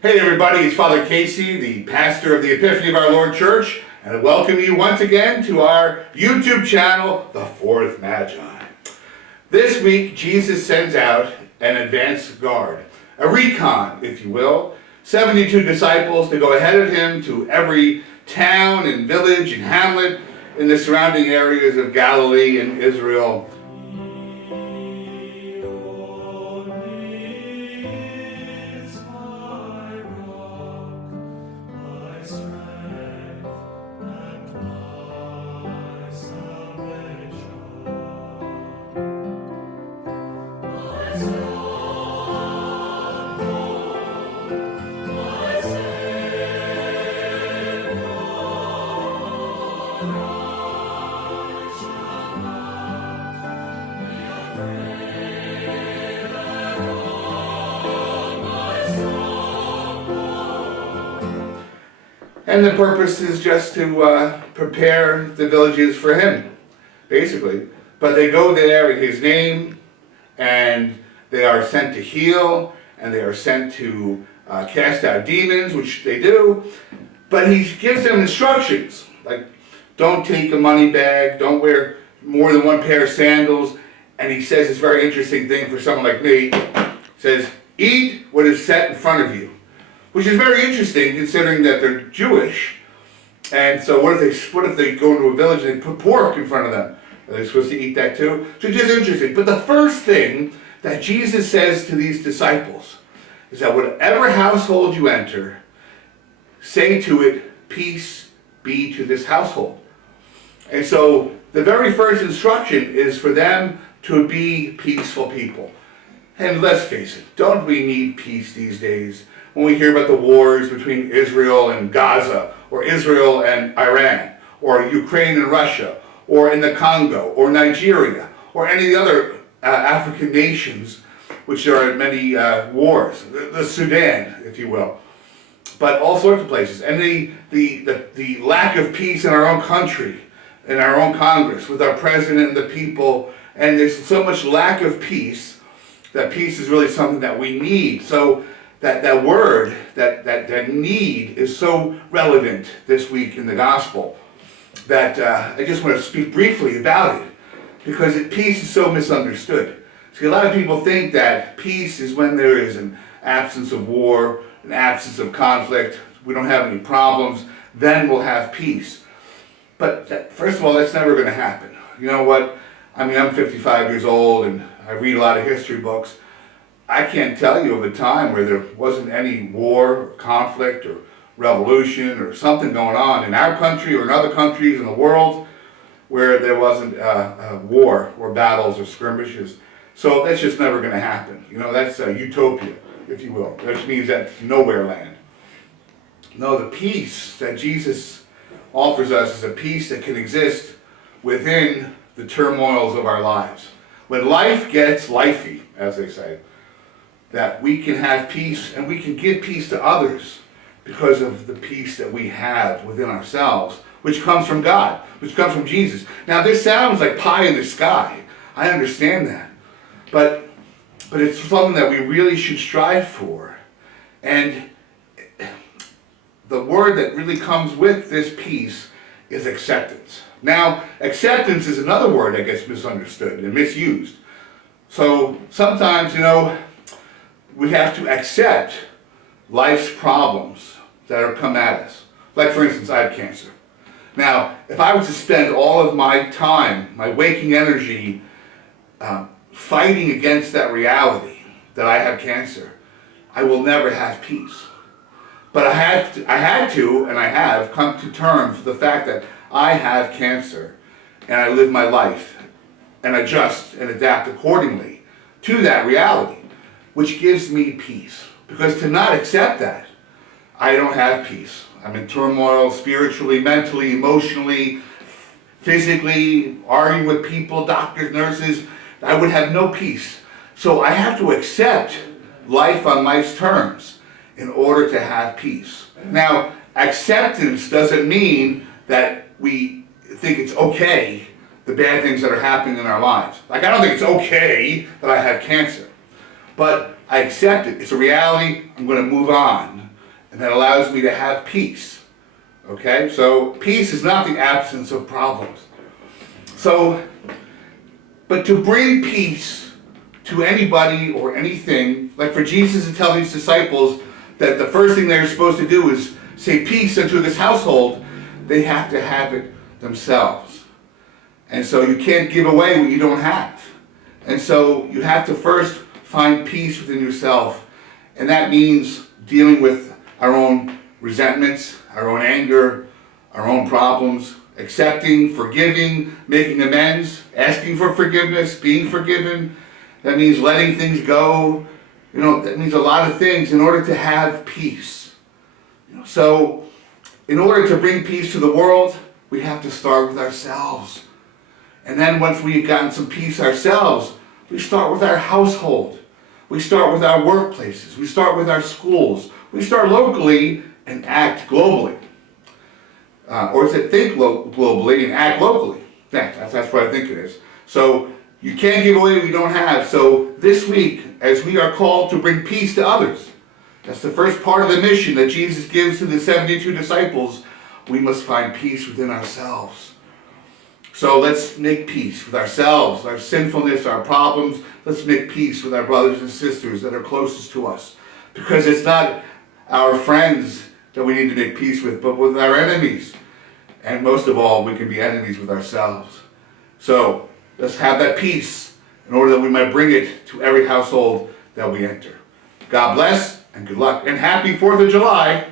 Hey everybody, it's Father Casey, the pastor of the Epiphany of our Lord Church, and I welcome you once again to our YouTube channel, The Fourth Magi. This week, Jesus sends out an advance guard, a recon, if you will, 72 disciples to go ahead of him to every town and village and hamlet in the surrounding areas of Galilee and Israel. And the purpose is just to prepare the villages for him, basically. But they go there in his name, and they are sent to heal, and they are sent to cast out demons, which they do. But he gives them instructions, like don't take a money bag, don't wear more than one pair of sandals. And he says this very interesting thing for someone like me. He says, eat what is set in front of you. Which is very interesting considering that they're Jewish. And so what if they go into a village and they put pork in front of them? Are they supposed to eat that too? So just interesting. But the first thing that Jesus says to these disciples is that whatever household you enter, say to it, peace be to this household. And so the very first instruction is for them to be peaceful people. And let's face it, don't we need peace these days? When we hear about the wars between Israel and Gaza, or Israel and Iran, or Ukraine and Russia, or in the Congo, or Nigeria, or any other African nations, which there are many wars, the Sudan, if you will, but all sorts of places. And the lack of peace in our own country, in our own Congress, with our president and the people, and there's so much lack of peace, that peace is really something that we need. So that word, that need is so relevant this week in the gospel that I just want to speak briefly about it, because peace is so misunderstood. See, a lot of people think that peace is when there is an absence of war, an absence of conflict, we don't have any problems, then we'll have peace. But first of all, that's never going to happen. You know what? I mean, I'm 55 years old and I read a lot of history books. I can't tell you of a time where there wasn't any war, or conflict, or revolution, or something going on in our country or in other countries in the world where there wasn't war or battles or skirmishes. So that's just never going to happen. You know, that's a utopia, if you will, which means that's nowhere land. No, the peace that Jesus offers us is a peace that can exist within the turmoils of our lives. When life gets lifey, as they say, that we can have peace and we can give peace to others because of the peace that we have within ourselves, which comes from God, which comes from Jesus. Now this sounds like pie in the sky. I understand that. But it's something that we really should strive for. And the word that really comes with this peace is acceptance. Now, acceptance is another word that gets misunderstood and misused. So sometimes, we have to accept life's problems that come at us. Like, for instance, I have cancer. Now, if I was to spend all of my time, my waking energy, fighting against that reality that I have cancer, I will never have peace. But I had to, and I have come to terms with the fact that I have cancer, and I live my life, and adjust and adapt accordingly to that reality, which gives me peace. Because to not accept that, I don't have peace. I'm in turmoil spiritually, mentally, emotionally, physically, arguing with people, doctors, nurses. I would have no peace. So I have to accept life on life's terms in order to have peace. Now, acceptance doesn't mean that we think it's okay, the bad things that are happening in our lives. Like, I don't think it's okay that I have cancer. But I accept it. It's a reality. I'm going to move on. And that allows me to have peace. Okay? So peace is not the absence of problems. So, but to bring peace to anybody or anything, like for Jesus to tell his disciples that the first thing they're supposed to do is say peace unto this household, they have to have it themselves. And so you can't give away what you don't have. And so you have to first find peace within yourself. And that means dealing with our own resentments, our own anger, our own problems, accepting, forgiving, making amends, asking for forgiveness, being forgiven. That means letting things go. That means a lot of things in order to have peace. So in order to bring peace to the world, we have to start with ourselves. And then once we've gotten some peace ourselves, we start with our household. We start with our workplaces. We start with our schools. We start locally and act globally. Or is it think globally and act locally? That's what I think it is. So you can't give away what you don't have. So this week, as we are called to bring peace to others, that's the first part of the mission that Jesus gives to the 72 disciples. We must find peace within ourselves. So let's make peace with ourselves, our sinfulness, our problems. Let's make peace with our brothers and sisters that are closest to us. Because it's not our friends that we need to make peace with, but with our enemies. And most of all, we can be enemies with ourselves. So let's have that peace in order that we might bring it to every household that we enter. God bless and good luck. And happy 4th of July.